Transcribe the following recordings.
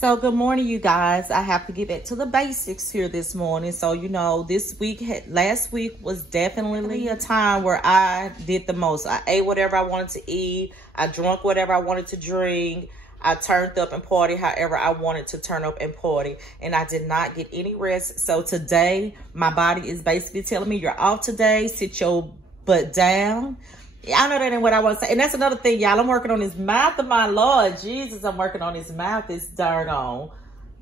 So good morning, you guys. I have to get back to the basics here this morning. So, you know, last week was definitely a time where I did the most. I ate whatever I wanted to eat. I drank whatever I wanted to drink. I turned up and party however I wanted to turn up and party. And I did not get any rest. So today, my body is basically telling me, you're off today. Sit your butt down. I know that ain't what I want to say. And that's another thing, y'all. I'm working on his mouth of my Lord Jesus. I'm working on his mouth. This darn on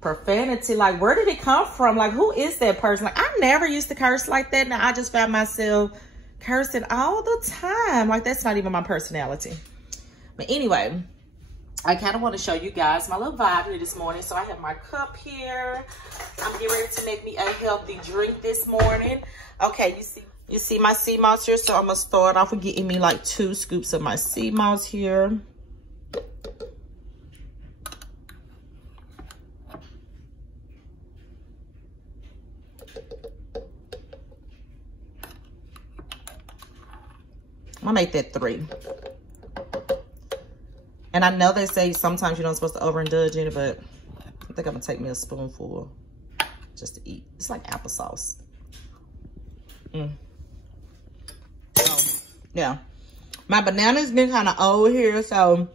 profanity. Like, where did it come from? Like, who is that person? Like, I never used to curse like that. Now I just found myself cursing all the time. Like, that's not even my personality. But anyway, I kind of want to show you guys my little vibe here this morning. So I have my cup here. I'm getting ready to make me a healthy drink this morning. Okay, you see my Seamoss here, so I'm going to start off with getting me like 2 scoops of my Seamoss here. I'm going to make that 3. And I know they say sometimes you're not supposed to overindulge in it, but I think I'm going to take me a spoonful just to eat. It's like applesauce. Yeah, my banana's been kind of old here, so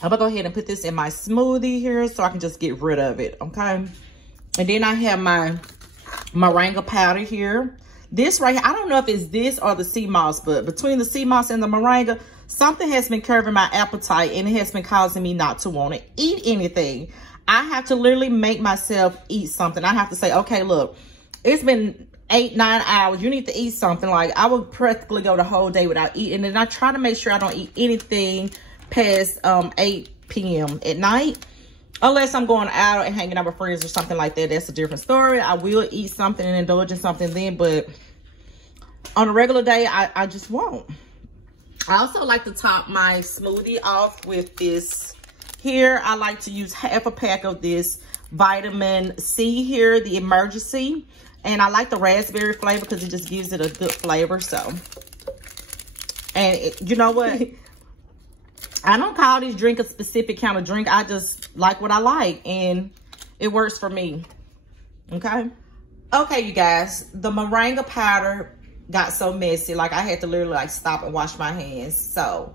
I'm gonna go ahead and put this in my smoothie here so I can just get rid of it, okay? And then I have my moringa powder here. This right here, I don't know if it's this or the Seamoss, but between the Seamoss and the moringa, something has been curbing my appetite and it has been causing me not to want to eat anything. I have to literally make myself eat something. I have to say, okay, look, it's been 8-9 hours. You need to eat something. Like, I would practically go the whole day without eating. And I try to make sure I don't eat anything past 8 p.m. at night. Unless I'm going out and hanging out with friends or something like that. That's a different story. I will eat something and indulge in something then. But on a regular day, I just won't. I also like to top my smoothie off with this here. I like to use half a pack of this vitamin C here, the emergency. And I like the raspberry flavor because it just gives it a good flavor. So, and you know what? I don't call this drink a specific kind of drink. I just like what I like. And it works for me. Okay? Okay, you guys. The moringa powder got so messy. Like, I had to literally, like, stop and wash my hands. So,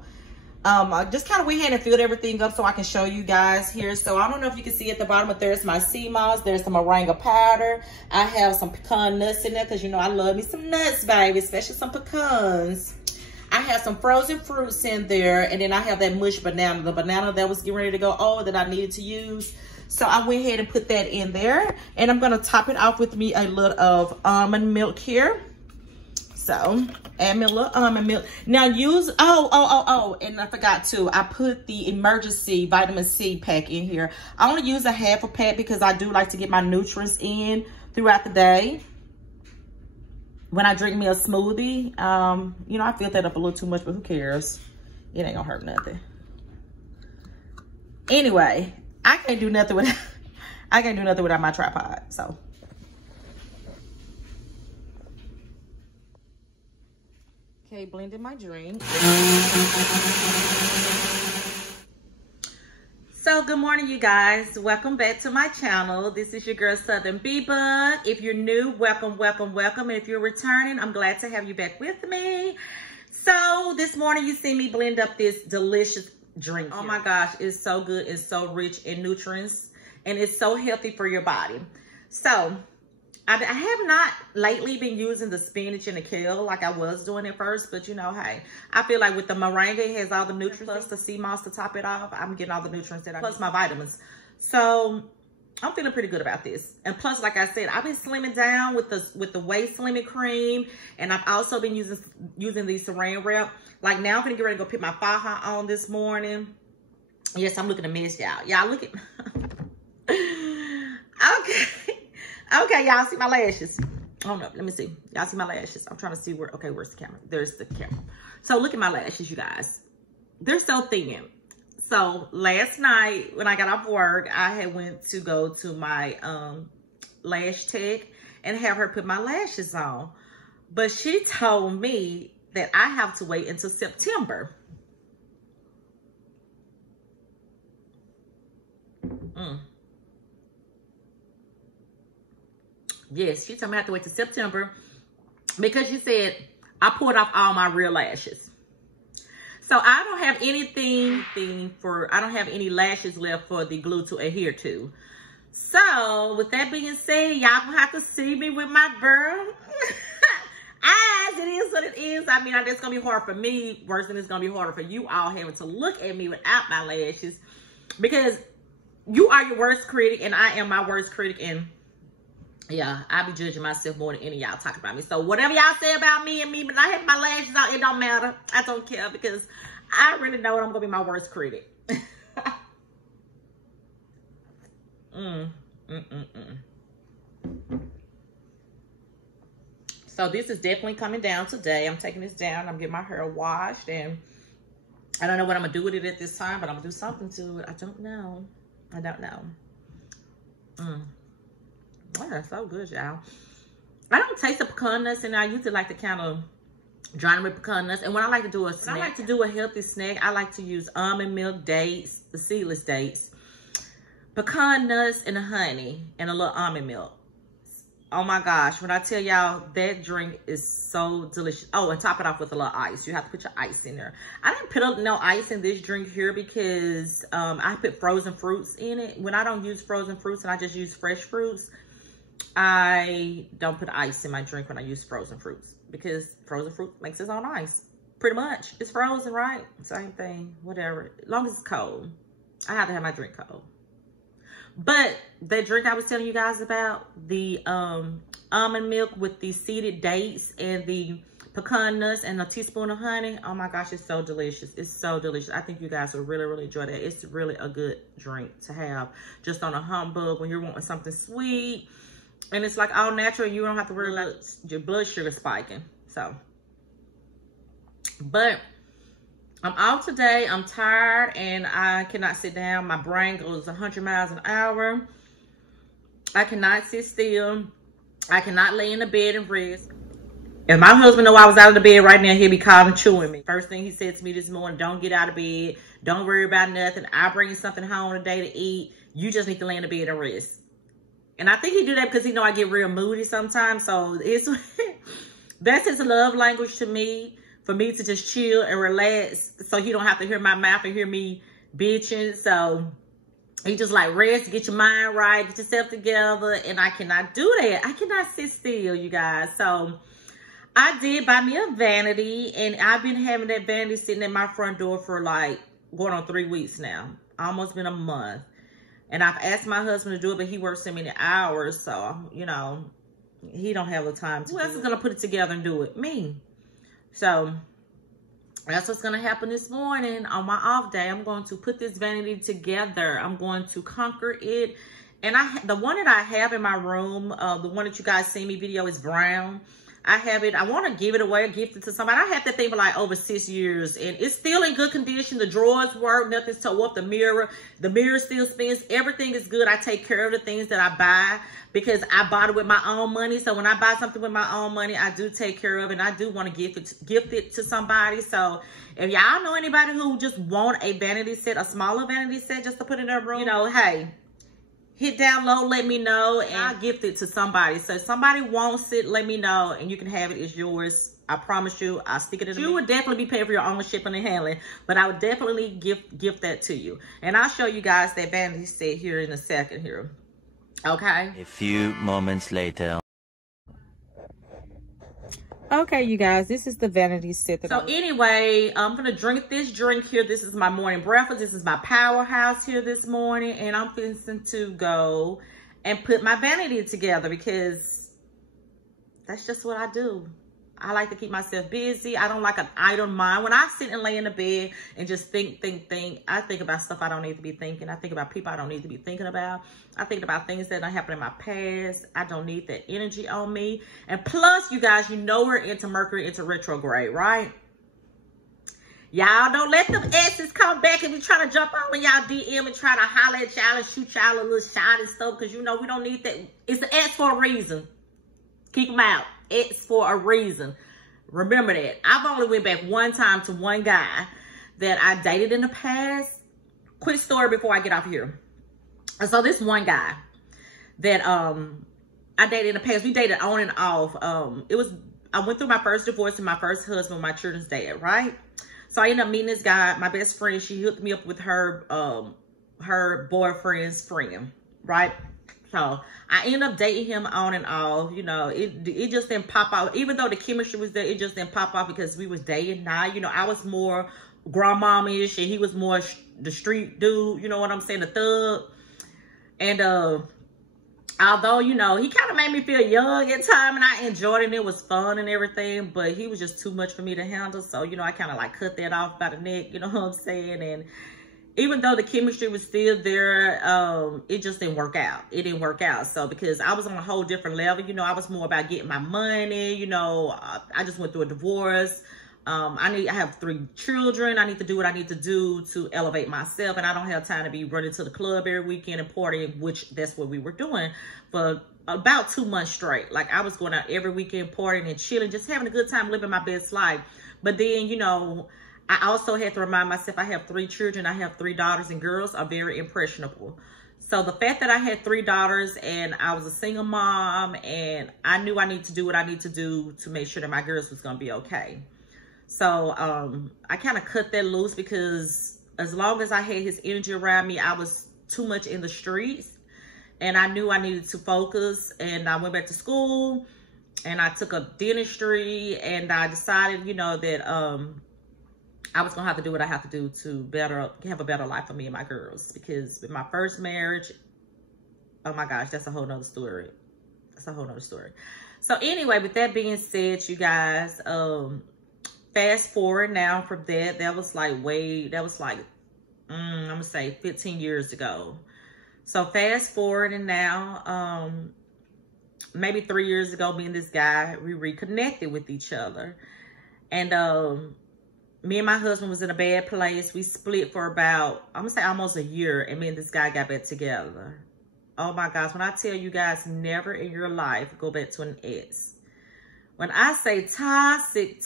I just kind of went ahead and filled everything up so I can show you guys here. So I don't know if you can see at the bottom, but there's my Seamoss. There's some moringa powder. I have some pecan nuts in there because, you know, I love me some nuts, baby, especially some pecans. I have some frozen fruits in there. And then I have that mushed banana, the banana that was getting ready to go over that I needed to use. So I went ahead and put that in there. And I'm going to top it off with me a little of almond milk here. So, add me a little almond milk. Now use, and I forgot to, I put the emergency vitamin C pack in here. I only use a half a pack because I do like to get my nutrients in throughout the day. When I drink me a smoothie, you know, I filled that up a little too much, but who cares? It ain't gonna hurt nothing. Anyway, I can't do nothing without my tripod, so. Okay, blending my drink. So good morning, you guys. Welcome back to my channel. This is your girl Southern BBug. If you're new, welcome, welcome, welcome. And if you're returning, I'm glad to have you back with me. So this morning you see me blend up this delicious drink. Oh my gosh, it's so good. It's so rich in nutrients and it's so healthy for your body. So I have not lately been using the spinach and the kale like I was doing at first, but you know, hey, I feel like with the moringa, it has all the nutrients, plus the Seamoss to top it off. I'm getting all the nutrients that I need, plus my vitamins. So I'm feeling pretty good about this. And plus, like I said, I've been slimming down with the Whey Slimming Cream, and I've also been using the Saran Wrap. Like now, I'm gonna get ready to go put my faja on this morning. Yes, I'm looking a mess, y'all. Y'all look at okay. Okay, y'all see my lashes. Oh no, let me see. Y'all see my lashes. I'm trying to see where, okay, where's the camera? There's the camera. So look at my lashes, you guys. They're so thin. So last night when I got off work, I had went to go to my lash tech and have her put my lashes on. But she told me that I have to wait until September. Yes, she told me I have to wait till September because she said I pulled off all my real lashes. So I don't have I don't have any lashes left for the glue to adhere to. So with that being said, y'all gonna have to see me with my girl. As it is what it is. I mean, it's gonna be hard for me, worse than it's gonna be harder for you all having to look at me without my lashes, because you are your worst critic and I am my worst critic, and yeah, I be judging myself more than any of y'all talk about me. So whatever y'all say about me and me, but I have my lashes out, it don't matter. I don't care, because I really know I'm gonna be my worst critic. So this is definitely coming down today. I'm taking this down. I'm getting my hair washed, and I don't know what I'm gonna do with it at this time, but I'm gonna do something to it. I don't know. I don't know. Oh, that's so good, y'all. I don't taste the pecan nuts, and I usually like to kind of drown with pecan nuts. And when I like to do a snack, I like to do a healthy snack, I like to use almond milk, dates, the seedless dates, pecan nuts, and the honey, and a little almond milk. Oh my gosh, when I tell y'all, that drink is so delicious. Oh, and top it off with a little ice. You have to put your ice in there. I didn't put no ice in this drink here because I put frozen fruits in it. When I don't use frozen fruits and I just use fresh fruits, I don't put ice in my drink when I use frozen fruits, because frozen fruit makes its own ice. Pretty much. It's frozen, right? Same thing, whatever. As long as it's cold. I have to have my drink cold. But that drink I was telling you guys about, the almond milk with the seeded dates and the pecan nuts and a teaspoon of honey, oh my gosh, it's so delicious. It's so delicious. I think you guys will really, really enjoy that. It's really a good drink to have just on a humbug when you're wanting something sweet. And it's like all natural. You don't have to worry about your blood sugar spiking. So, but I'm out today. I'm tired and I cannot sit down. My brain goes 100 miles an hour. I cannot sit still. I cannot lay in the bed and rest. If my husband know I was out of the bed right now, he'll be calling, chewing me. First thing he said to me this morning, don't get out of bed. Don't worry about nothing. I'll bring you something home today to eat. You just need to lay in the bed and rest. And I think he do that because he know I get real moody sometimes. So it's that's his love language to me, for me to just chill and relax, so he don't have to hear my mouth and hear me bitching. So he just like, rest, get your mind right, get yourself together. And I cannot do that. I cannot sit still, you guys. So I did buy me a vanity, and I've been having that vanity sitting at my front door for like going on 3 weeks now. Almost been a month. And I've asked my husband to do it, but he works so many hours. So, you know, he don't have the time to. Who else is going to put it together and do it? Me. So that's what's going to happen this morning on my off day. I'm going to put this vanity together. I'm going to conquer it. And the one that I have in my room, the one that you guys see me video, is brown. I have it. I want to give it away, gift it to somebody. I had that thing for like over 6 years, and it's still in good condition. The drawers work. Nothing's tore up. The mirror still spins. Everything is good. I take care of the things that I buy because I bought it with my own money. So when I buy something with my own money, I do take care of it, and I do want to gift it to somebody. So if y'all know anybody who just want a vanity set, a smaller vanity set, just to put in their room, you know, hey, hit down low, let me know, and I'll gift it to somebody. So if somebody wants it, let me know, and you can have it. It's yours. I promise you, I'll stick it in. You would definitely be paying for your own shipping and handling, but I would definitely gift that to you. And I'll show you guys that vanity set here in a second here. Okay? A few moments later. Okay, you guys, this is the vanity set. So anyway, I'm going to drink this drink here. This is my morning breakfast. This is my powerhouse here this morning. And I'm fixing to go and put my vanity together because that's just what I do. I like to keep myself busy. I don't like an idle mind. When I sit and lay in the bed and just think, I think about stuff I don't need to be thinking. I think about people I don't need to be thinking about. I think about things that happened in my past. I don't need that energy on me. And plus, you guys, you know we're into Mercury, into retrograde, right? Y'all don't let them exes come back and be trying to jump on when y'all DM and try to holler at y'all and shoot y'all a little shot and stuff, because you know we don't need that. It's an X for a reason. Keep them out. It's for a reason. Remember that. I've only went back one time to one guy that I dated in the past. Quick story before I get off here. And so this one guy that I dated in the past, we dated on and off. I went through my first divorce and my first husband, my children's dad, right? So I ended up meeting this guy, my best friend. She hooked me up with her boyfriend's friend, right? So I ended up dating him on and off. You know, it just didn't pop out. Even though the chemistry was there, it just didn't pop out because we was dating. Now, you know, I was more grandmama-ish and he was more the street dude. You know what I'm saying? The thug. And although, you know, he kind of made me feel young at time and I enjoyed it and it was fun and everything, but he was just too much for me to handle. So, you know, I kind of like cut that off by the neck, you know what I'm saying? And even though the chemistry was still there, it just didn't work out. It didn't work out. So because I was on a whole different level, you know, I was more about getting my money, you know, I just went through a divorce. I have 3 children. I need to do what I need to do to elevate myself. And I don't have time to be running to the club every weekend and partying, which that's what we were doing for about 2 months straight. Like I was going out every weekend partying and chilling, just having a good time, living my best life. But then, you know, I also had to remind myself I have 3 children. I have 3 daughters, and girls are very impressionable. So the fact that I had 3 daughters and I was a single mom and I knew I need to do what I need to do to make sure that my girls was going to be okay. So I kind of cut that loose because as long as I had his energy around me, I was too much in the streets. And I knew I needed to focus. And I went back to school and I took up dentistry. And I decided, you know, that I was going to have to do what I have to do to have a better life for me and my girls. Because with my first marriage, oh my gosh, that's a whole nother story. That's a whole nother story. So anyway, with that being said, you guys, fast forward now from that was like I'm gonna say 15 years ago. So fast forward and now maybe 3 years ago, me and this guy, we reconnected with each other. And me and my husband was in a bad place. We split for about, I'm gonna say almost a year, and me and this guy got back together. Oh my gosh, when I tell you guys, never in your life go back to an ex. When I say toxic,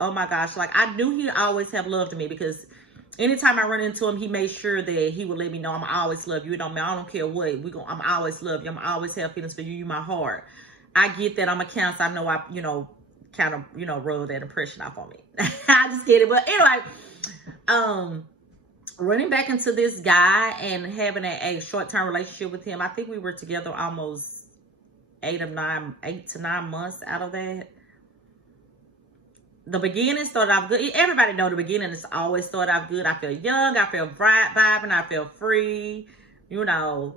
oh my gosh, like I knew he'd always have love to me because anytime I run into him, he made sure that he would let me know I'm always love you. It don't matter, I don't care what. I'm always love you. I'm always have feelings for you. You my heart. I get that. I'm a counselor. I know I, you know, kind of, you know, rub that impression off on me. I just get it. But anyway, running back into this guy and having a short-term relationship with him, I think we were together almost 8 to 9 months out of that. The beginning started off good. Everybody know the beginning is always started off good. I feel young. I feel vibing. I feel free. You know,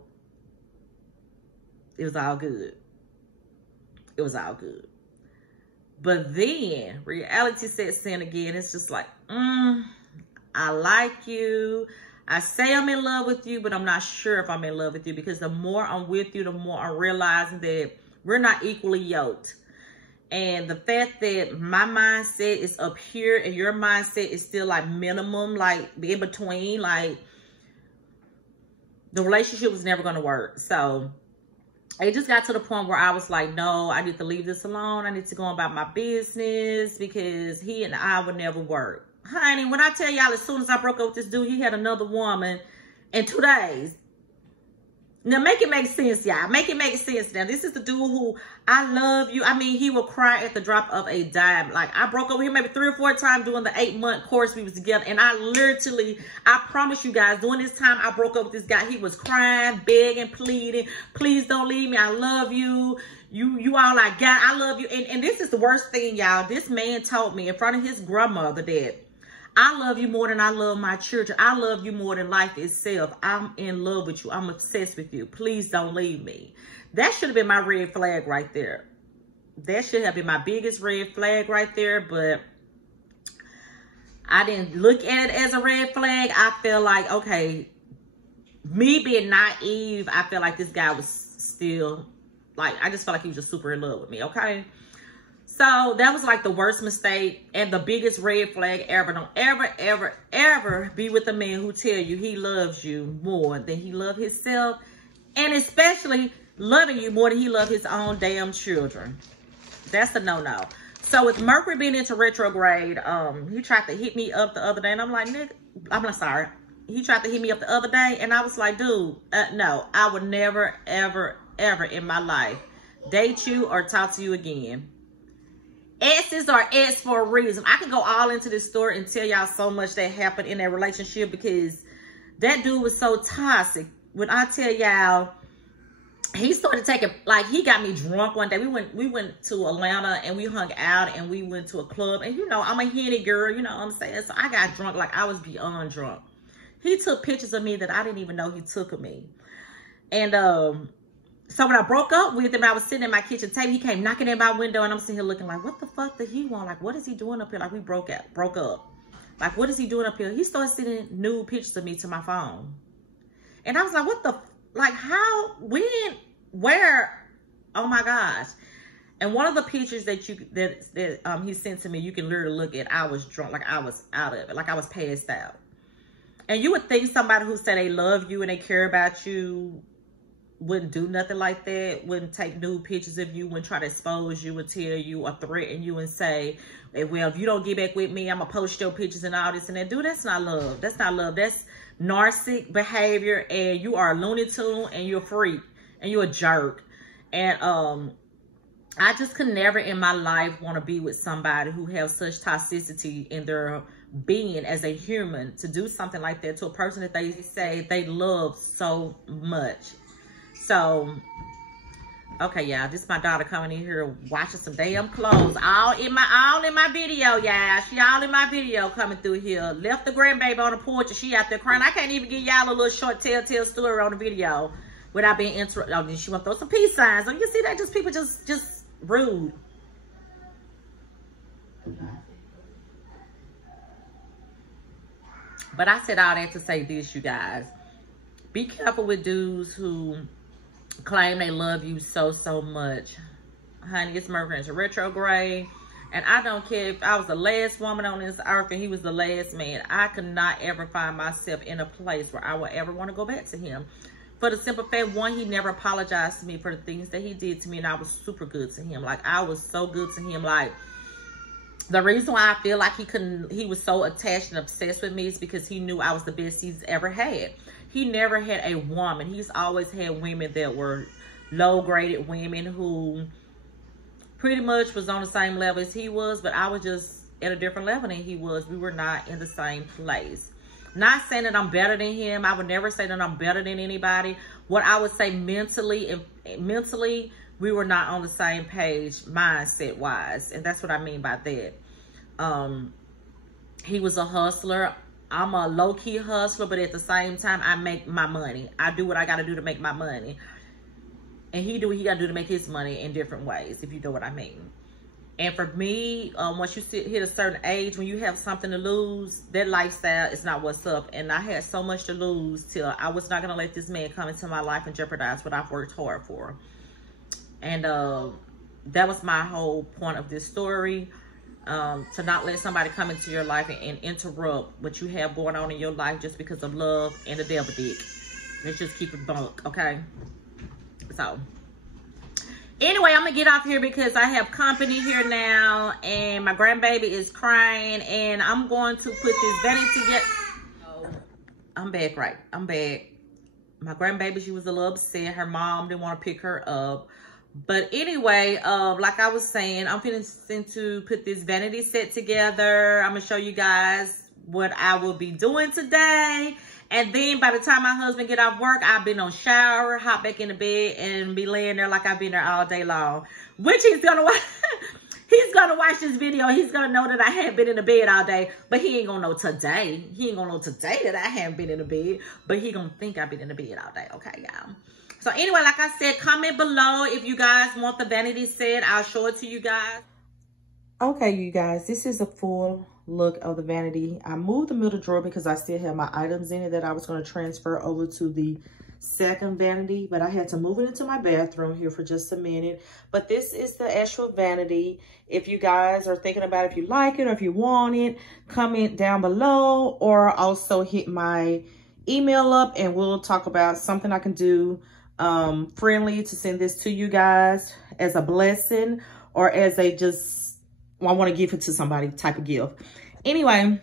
it was all good. It was all good. But then reality sets in again. It's just like, I like you. I say I'm in love with you, but I'm not sure if I'm in love with you because the more I'm with you, the more I'm realizing that we're not equally yoked. And the fact that my mindset is up here and your mindset is still like minimum, like in between, like the relationship was never going to work. So it just got to the point where I was like, no, I need to leave this alone. I need to go about my business because he and I would never work. Honey, when I tell y'all, as soon as I broke up with this dude, he had another woman in 2 days. Now, make it make sense, y'all. Make it make sense. Now, this is the dude who, I love you. I mean, he will cry at the drop of a dime. Like, I broke up with him maybe 3 or 4 times during the 8-month course we was together. And I literally, I promise you guys, during this time I broke up with this guy, he was crying, begging, pleading. Please don't leave me. I love you. You all I got. I love you. And this is the worst thing, y'all. This man told me in front of his grandmother that I love you more than I love my children. I love you more than life itself. I'm in love with you. I'm obsessed with you. Please don't leave me. That should have been my red flag right there. That should have been my biggest red flag right there. But I didn't look at it as a red flag. I felt like, okay, me being naive, I felt like this guy was still, like, I just felt like he was just super in love with me, okay? So that was like the worst mistake and the biggest red flag ever. Don't ever, ever, ever be with a man who tell you he loves you more than he loves himself. And especially loving you more than he loves his own damn children. That's a no-no. So with Mercury being into retrograde, he tried to hit me up the other day. And I'm like, nigga, I'm not sorry. he tried to hit me up the other day, and I was like, dude, no, I would never, ever, ever in my life date you or talk to you again. Exes are ex for a reason. I can go all into this story and tell y'all so much that happened in that relationship, because that dude was so toxic. When I tell y'all, he started taking, like, he got me drunk one day. We went to Atlanta and we hung out and we went to a club. And, you know, I'm a henny girl, you know what I'm saying? So I got drunk like I was beyond drunk. He took pictures of me that I didn't even know he took of me. And so when I broke up with him, I was sitting at my kitchen table. He came knocking at my window, and I'm sitting here looking like, what the fuck did he want? Like, what is he doing up here? Like, we broke up. Like, what is he doing up here? He started sending nude pictures of me to my phone. And I was like, what the, like, how, when, where? Oh my gosh. And one of the pictures that he sent to me, you can literally look at, I was drunk, like I was out of it, like I was passed out. And you would think somebody who said they love you and they care about you wouldn't do nothing like that, wouldn't take nude pictures of you, wouldn't try to expose you, and tell you or threaten you and say, well, if you don't get back with me, I'm gonna post your pictures and all this and that. Dude, that's not love. That's not love. That's narcissistic behavior, and you are a Looney Tune, and you're a freak, and you're a jerk. And I just could never in my life want to be with somebody who has such toxicity in their being as a human, to do something like that to a person that they say they love so much. So, okay, y'all, this is my daughter coming in here washing some damn clothes. All in my video, y'all. She all in my video coming through here. Left the grandbaby on the porch and she out there crying. I can't even give y'all a little short telltale story on the video without being interrupted. Oh, then she want to throw some peace signs. So you see that? Just people just rude. But I said all that to say this, you guys. Be careful with dudes who claim they love you so much. Honey, it's Mercury, it's a retrograde. And I don't care if I was the last woman on this earth and he was the last man. I could not ever find myself in a place where I would ever want to go back to him. For the simple fact, one, he never apologized to me for the things that he did to me, and I was super good to him. Like, I was so good to him. Like, the reason why I feel like he was so attached and obsessed with me is because he knew I was the best he's ever had. He never had a woman. He's always had women that were low-graded women who pretty much was on the same level as he was, but I was just at a different level than he was. We were not in the same place. Not saying that I'm better than him. I would never say that I'm better than anybody. What I would say mentally, we were not on the same page mindset-wise, and that's what I mean by that. He was a hustler. I'm a low-key hustler, but at the same time, I make my money. I do what I got to do to make my money. And he do what he got to do to make his money in different ways, if you know what I mean. And for me, once you hit a certain age, when you have something to lose, that lifestyle is not what's up. And I had so much to lose till I was not going to let this man come into my life and jeopardize what I've worked hard for. And that was my whole point of this story. To not let somebody come into your life and interrupt what you have going on in your life just because of love and the devil dick. Let's just keep it bunk, okay? So, anyway, I'm going to get off here because I have company here now, and my grandbaby is crying, and I'm going to put this Vanity together. I'm back, right? I'm back. My grandbaby, she was a little upset. Her mom didn't want to pick her up. But anyway, like I was saying, I'm finishing to put this vanity set together. I'm going to show you guys what I will be doing today. And then by the time my husband get off work, I've been on shower, hop back in the bed, and be laying there like I've been there all day long. Which he's going to watch. He's going to watch this video. He's going to know that I haven't been in the bed all day. But he ain't going to know today. He ain't going to know today that I haven't been in the bed. But he going to think I've been in the bed all day. Okay, y'all. So anyway, like I said, comment below if you guys want the vanity set. I'll show it to you guys. Okay, you guys, this is a full look of the vanity. I moved the middle drawer because I still have my items in it that I was going to transfer over to the second vanity, but I had to move it into my bathroom here for just a minute. But this is the actual vanity. If you guys are thinking about if you like it or if you want it, comment down below, or also hit my email up and we'll talk about something I can do friendly to send this to you guys as a blessing or as a just, well, I want to give it to somebody type of gift. Anyway,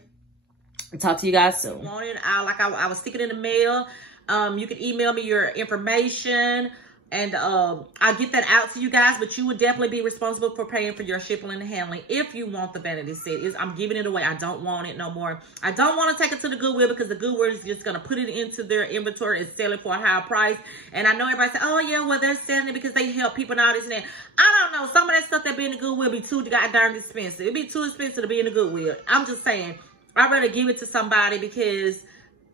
talk to you guys soon. I was sticking in the mail. You can email me your information, and I'll get that out to you guys. But you would definitely be responsible for paying for your shipping and handling if you want the vanity set. I'm giving it away. I don't want it no more. I don't want to take it to the Goodwill, because the Goodwill is just going to put it into their inventory and sell it for a higher price. And I know everybody say, oh yeah, well, they're selling it because they help people and all this and that. I don't know. Some of that stuff that be in the Goodwill be too goddamn expensive. It'd be too expensive to be in the Goodwill. I'm just saying, I'd rather give it to somebody, because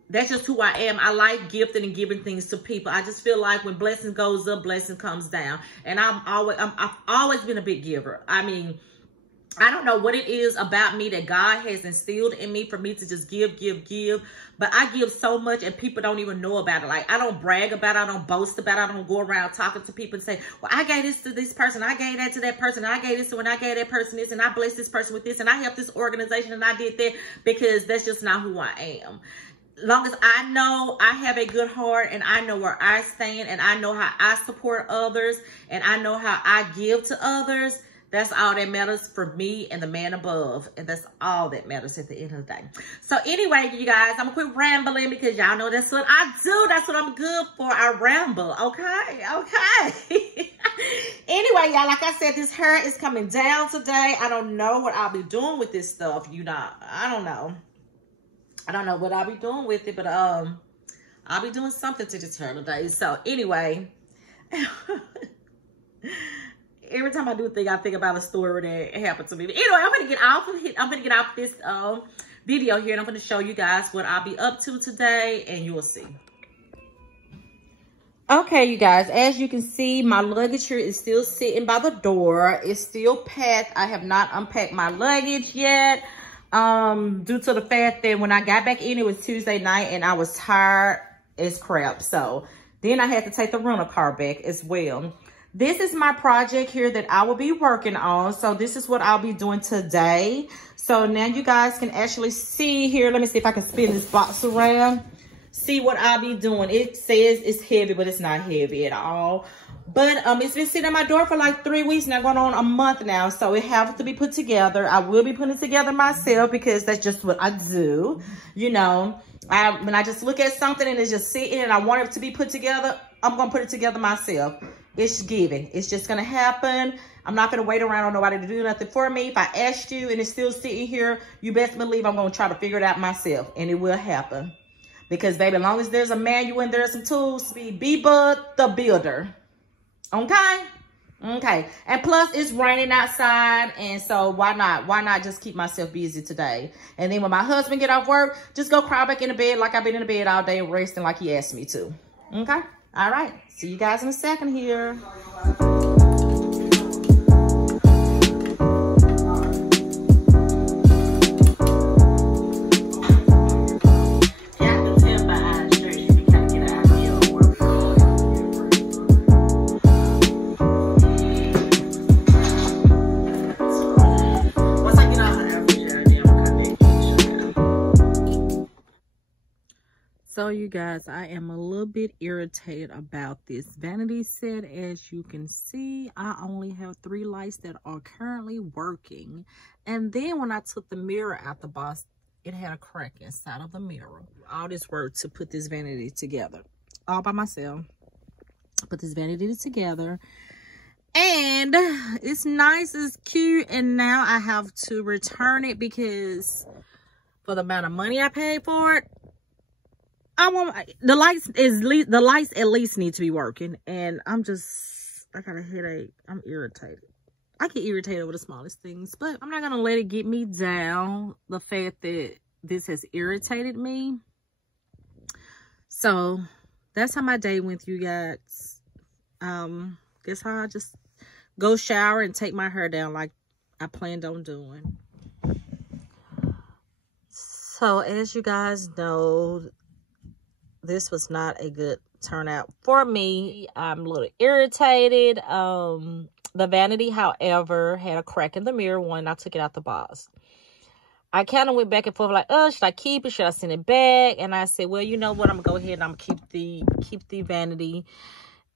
that's just who I am. I like gifting and giving things to people. I just feel like when blessing goes up, blessing comes down. And I've always been a big giver. I mean, I don't know what it is about me that God has instilled in me for me to just give. But I give so much, and people don't even know about it. Like, I don't brag about it. I don't boast about it. I don't go around talking to people and say, well, I gave this to this person. I gave that to that person. I gave this to, and I gave that person this, and I blessed this person with this, and I helped this organization, and I did that, because that's just not who I am. Long as I know I have a good heart, and I know where I stand, and I know how I support others, and I know how I give to others, that's all that matters for me and the man above. And that's all that matters at the end of the day. So anyway, you guys, I'm gonna quit rambling, because y'all know that's what I do. That's what I'm good for. I ramble. Okay. Anyway, y'all, like I said, this hair is coming down today. I don't know what I'll be doing with this stuff. I don't know. I don't know what I'll be doing with it, but I'll be doing something to this hair today. So anyway, every time I do think, I think about a story that happened to me. But anyway, I'm gonna get off this video here, and I'm gonna show you guys what I'll be up to today, and you will see. Okay, you guys, as you can see, my luggage here is still sitting by the door. It's still packed. I have not unpacked my luggage yet. Due to the fact that when I got back in, it was Tuesday night, and I was tired as crap. So then I had to take the rental car back as well. This is my project here that I will be working on. So this is what I'll be doing today. So now you guys can actually see here. Let me see if I can spin this box around. See what I'll be doing. It says it's heavy, but it's not heavy at all. But it's been sitting at my door for like 3 weeks now, going on a month now. So it has to be put together. I will be putting it together myself, because that's just what I do. You know, when I just look at something and it's just sitting and I want it to be put together, I'm going to put it together myself. It's given. It's just going to happen. I'm not going to wait around on nobody to do nothing for me. If I asked you and it's still sitting here, you best believe I'm going to try to figure it out myself. And it will happen. Because, baby, as long as there's a manual and there's some tools, be BBug the builder. Okay? Okay. And plus, it's raining outside. And so, why not? Why not just keep myself busy today? And then when my husband get off work, just go crawl back in the bed like I've been in the bed all day resting like he asked me to. Okay? All right. See you guys in a second here. So you guys, I am a little bit irritated about this vanity set. As you can see, I only have 3 lights that are currently working. And then when I took the mirror out the box, it had a crack inside of the mirror. All this work to put this vanity together, all by myself. Put this vanity together. And it's nice, it's cute. And now I have to return it, because for the amount of money I paid for it, I want the lights at least need to be working. And I got a headache. I'm irritated. I get irritated over the smallest things, but I'm not gonna let it get me down, the fact that this has irritated me. So that's how my day went, you guys. Guess how I just go shower and take my hair down like I planned on doing. So as you guys know, this was not a good turnout for me. I'm a little irritated. The vanity, however, had a crack in the mirror when I took it out the box. I kind of went back and forth like, oh, should I keep it? Should I send it back? And I said, well, you know what? I'm going to go ahead and I'm going to keep the vanity.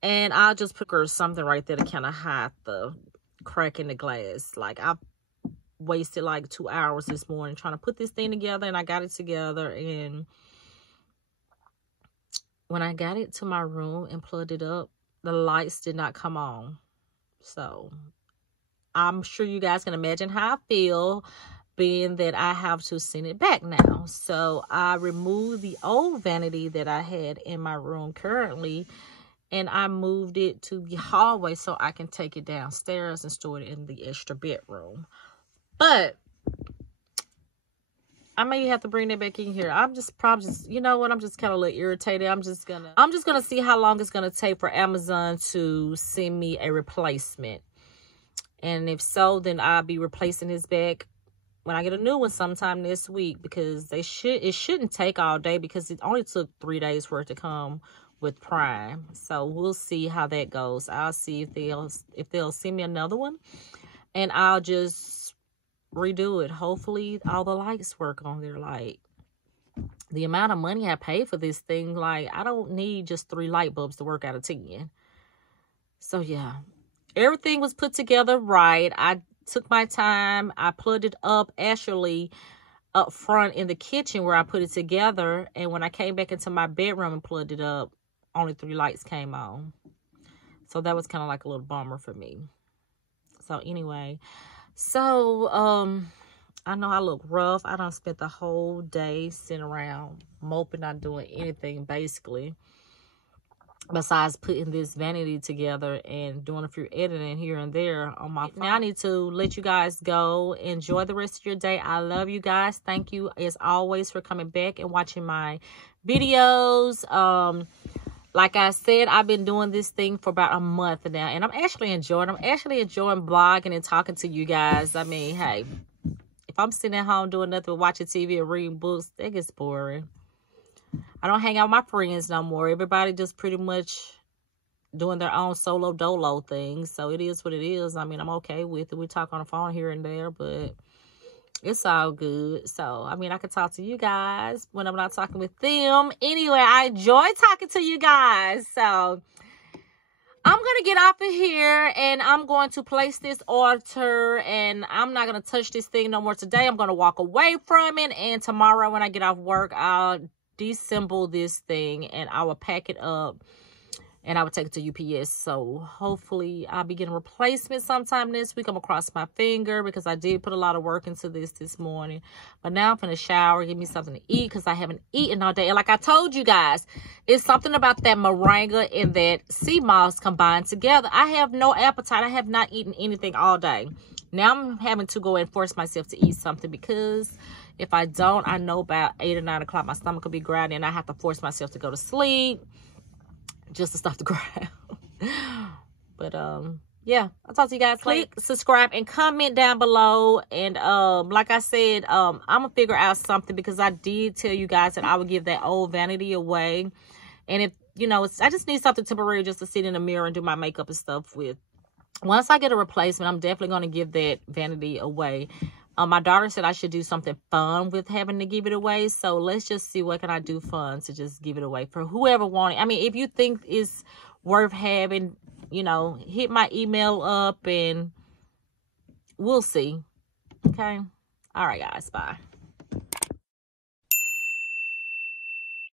And I'll just put something right there to kind of hide the crack in the glass. Like, wasted like 2 hours this morning trying to put this thing together, and I got it together. And when I got it to my room and plugged it up, the lights did not come on. So I'm sure you guys can imagine how I feel, being that I have to send it back now. So I removed the old vanity that I had in my room currently, and I moved it to the hallway so I can take it downstairs and store it in the extra bedroom. But I may have to bring that back in here. I'm just probably just, you know what, I'm just kind of a little irritated. I'm just gonna see how long it's gonna take for Amazon to send me a replacement. And if so, then I'll be replacing this back when I get a new one sometime this week, because it shouldn't take all day, because it only took 3 days for it to come with Prime. So we'll see how that goes. I'll see if they'll send me another one, and I'll just redo it. Hopefully all the lights work on there. Like, the amount of money I paid for this thing, like, I don't need just 3 light bulbs to work out of 10. So yeah, everything was put together right. I took my time. I plugged it up actually up front in the kitchen where I put it together, and when I came back into my bedroom and plugged it up, only 3 lights came on. So that was kind of like a little bummer for me. So anyway, so I know I look rough. I done spent the whole day sitting around moping, not doing anything basically, besides putting this vanity together and doing a few editing here and there on my phone. Now I need to let you guys go. Enjoy the rest of your day. I love you guys. Thank you as always for coming back and watching my videos. Like I said, I've been doing this thing for about a month now, and I'm actually enjoying blogging and talking to you guys. I mean, hey, if I'm sitting at home doing nothing but watching TV and reading books, that gets boring. I don't hang out with my friends no more. Everybody just pretty much doing their own solo dolo things. So it is what it is. I mean, I'm okay with it. We talk on the phone here and there, but it's all good. So, I mean, I can talk to you guys when I'm not talking with them. Anyway, I enjoy talking to you guys. So I'm going to get off of here, and I'm going to place this order, and I'm not going to touch this thing no more today. I'm going to walk away from it, and tomorrow when I get off work, I'll disassemble this thing, and I will pack it up, and I will take it to UPS. So hopefully I'll be getting a replacement sometime this week. I'm going to cross my finger, because I did put a lot of work into this morning. But now I'm going to shower, give me something to eat, because I haven't eaten all day. And like I told you guys, it's something about that moringa and that Seamoss combined together. I have no appetite. I have not eaten anything all day. Now I'm having to go and force myself to eat something, because if I don't, I know about 8 or 9 o'clock, my stomach will be growling, and I have to force myself to go to sleep just to stop the growl. But yeah, I'll talk to you guys later. Click subscribe and comment down below. And like I said, I'm gonna figure out something, because I did tell you guys that I would give that old vanity away. And if you know, I just need something temporary just to sit in the mirror and do my makeup and stuff with. Once I get a replacement, I'm definitely gonna give that vanity away. My daughter said I should do something fun with having to give it away. So let's just see what can I do fun to just give it away for whoever wants it. I mean, if you think it's worth having, you know, hit my email up and we'll see. Okay. All right, guys. Bye.